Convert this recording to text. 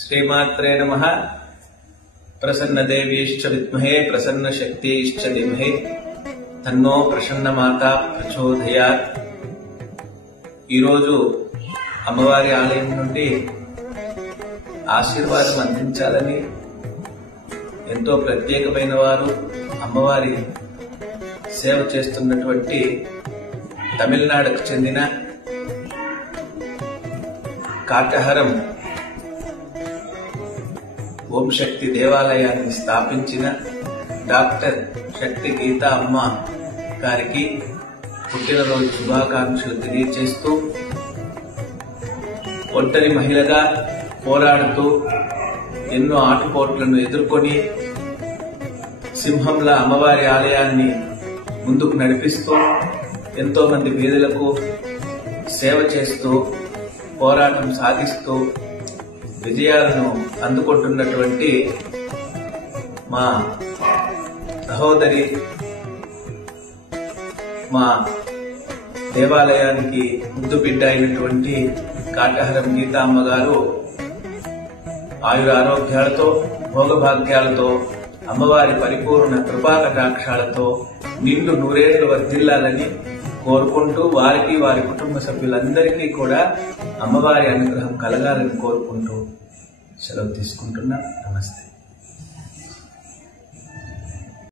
श्रीमात्रे नमः। प्रसन्नदेवीश्च विद्महे प्रसन्नशक्तिश्च धीमहि तन्नो प्रसन्नमाता प्रचोदयात्। ఈరోజు అమ్మవారి ఆలయం నుండి ఆశీర్వాదం అందించాలని ఎంతో ప్రత్యేకమైన వారు అమ్మవారి సేవ చేస్తున్నటువంటి తమిళనాడుకు చెందిన కాటహరం ఓం శక్తి దేవాలయాన్ని స్థాపించిన డాక్టర్ శక్తి గీతా అమ్మ గారికి పుట్టినరోజు శుభాకాంక్షలు తెలియజేస్తూ, ఒంటరి మహిళగా పోరాడుతూ ఎన్నో ఆటుపోట్లను ఎదుర్కొని సింహంలా అమ్మవారి ఆలయాన్ని ముందుకు నడిపిస్తూ ఎంతో మంది పేదలకు సేవ చేస్తూ పోరాటం సాగిస్తూ విజయాలను అందుకుంటున్నటువంటి మా సహోదరి, మా దేవాలయానికి ముద్దు బిడ్డ అయినటువంటి కాటహరం గీతా అమ్మగారు ఆయుర ఆరోగ్యాలతో భోగభాగ్యాలతో అమ్మవారి పరిపూర్ణ కృపా కటాక్షాలతో నిండు నూరేళ్లు వర్ధిల్లాలని కోరుకుంటూ, వారికి వారి కుటుంబ సభ్యులందరికీ కూడా అమ్మవారి అనుగ్రహం కలగాలని కోరుకుంటూ సెలవు తీసుకుంటున్నా. నమస్తే.